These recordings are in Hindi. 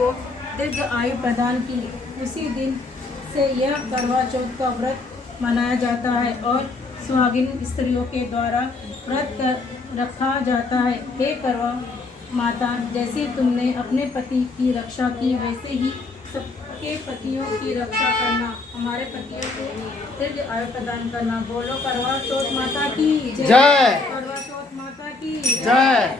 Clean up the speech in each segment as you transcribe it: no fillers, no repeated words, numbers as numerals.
को दीर्घ आयु प्रदान की। उसी दिन से यह करवा चौथ का व्रत मनाया जाता है और सुहागिन स्त्रियों के द्वारा व्रत रखा जाता है। हे करवा माता, जैसे तुमने अपने पति की रक्षा की, वैसे ही सबके पतियों की रक्षा करना, हमारे पतियों को दीर्घ आयु प्रदान करना। बोलो करवा चौथ माता की जय। करवा चौथ माता की जय।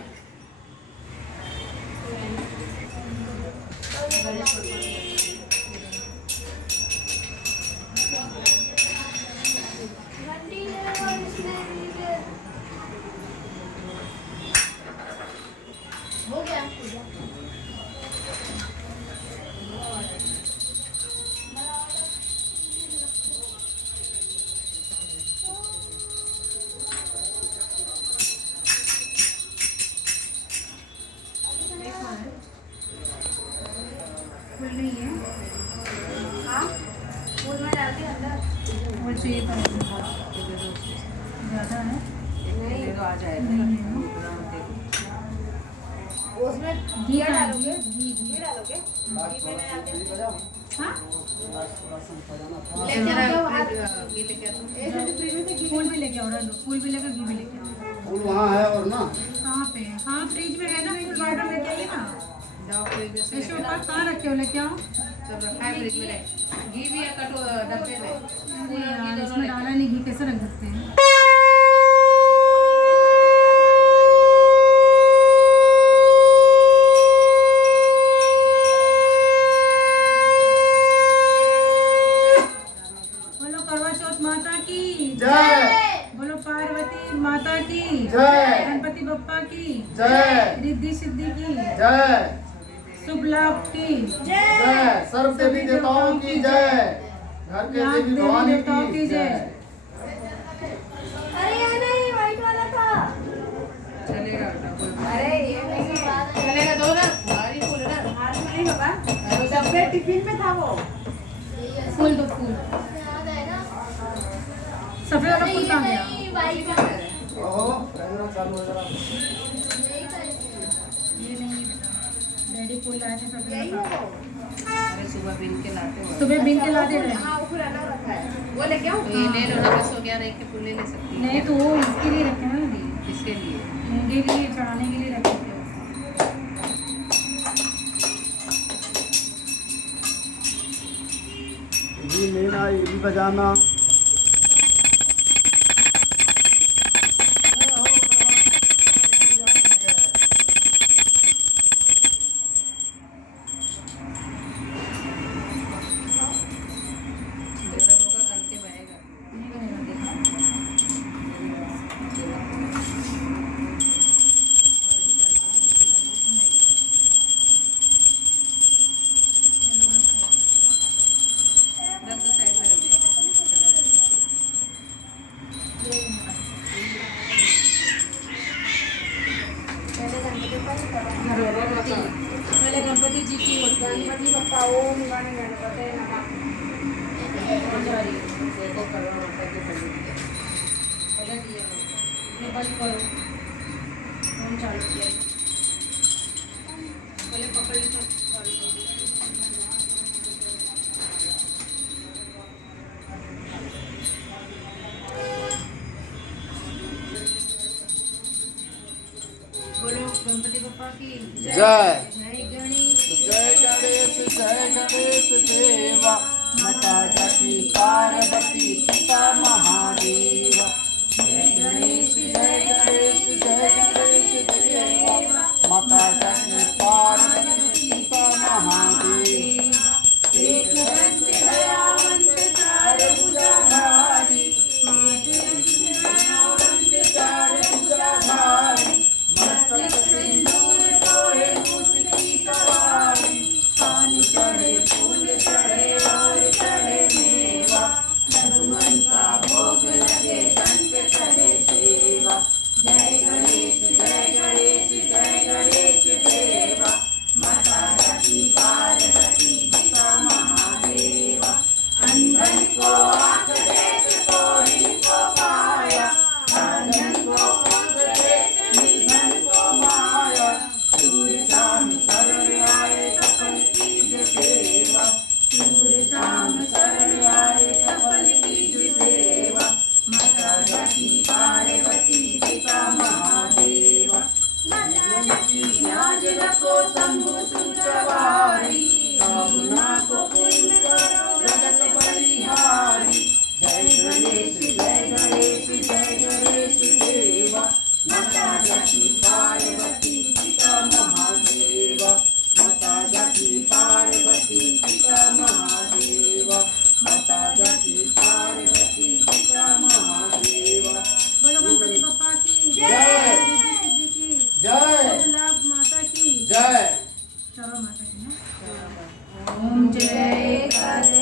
हो गया। फूल नहीं है। हाँ, फूल में डाल के अंदर। वो चाहिए था ज़्यादा है। नहीं तो आ जाएगा। नहीं है। उसमें घी घी डालोगे? घी घी डालोगे? घी मैंने डाल दिया। हाँ लेके आओ, घी लेके आओ। ऐसे तो फ्रिज में से घी फूल भी लेके आओ, लो फूल भी लेकर घी भी लेके आओ। फूल वहाँ है और ना कहाँ पे? हाँ फ्रिज में है ना, फूल वाटर लेके आइए ना। जाओ फ्रिज में से ऐसे ऊपर कहाँ रखे हो, लेके आओ। सब रखा है फ्रिज में। घी भी है कटो डब्बे में। अरे यार, इसमें डाला नहीं घी, कैसे रख सकते हैं? बोलो करवा चौथ माता की जय। बोलो पार्वती माता की जय। गणपति बप्पा की जय। रिद्धि सिद्धि की जय। शुभ लाभ की जय। सर्व देवी देवताओं की जय। घर के नाग देवी देवी भवानी देवताओं की की जय। जय। अरे ये नहीं, व्हाइट वाला था। चलेगा बेटा, कोई बात अरे ये नहीं नहीं। चलेगा दो ना, भारी फूल है ना। हाथ में नहीं बाबा, डब्बे टिफिन में था वो। फूल दो फूल। सफेद वाला फूल कहाँ गया? ओहो, कैमरा चालू हो जरा। ये नहीं बेटा, डैडी फूल लाए थे सफेद यही वाला। है वो। अरे सुबह बीन के लाते हो। सुबह बीन के ला दे रहे। हाँ, ऊपर अलग रखा है। वो लेके आओ। तो ये ले लो ना, 10-11 एक के फूल ले सकती है। नहीं तो वो इसके लिए रखे हैं ना, इसके लिए उनके लिए चढ़ाने के लिए रखे थे। ये लेना, ये भी बजाना। गरम होगा, गल के बहेगा। नहीं बनेगा, देखा। रख दो साइड में, रख दो। चला जाएगा। पहले गणपति जी की गणपति बप्पा ओम गण गणपते नमः। देखो करवा माता की पंडित है। पहले दिया हो। बंद करो, फोन चालू किया। पहले पकड़ लो, चालू कर दो। बोलो गणपति बप्पा की जय। जय गणेश। जय गणेश, जय गणेश देवा। माता जाकी पार्वती, पिता महादेव। जय गणेश, जय गणेश, जय गणेश देवा। माता जाकी पार्वती, पिता महादेव। एक दंत दयावंत चार भुजाधारी। दयावंत चार भुजाधारी। मस्तक सिंदूर तोहे उसकी सवारी। पान चढ़े, फूल चढ़े और चढ़े मेवा। हनुमान का भोग लगे ओम जय कर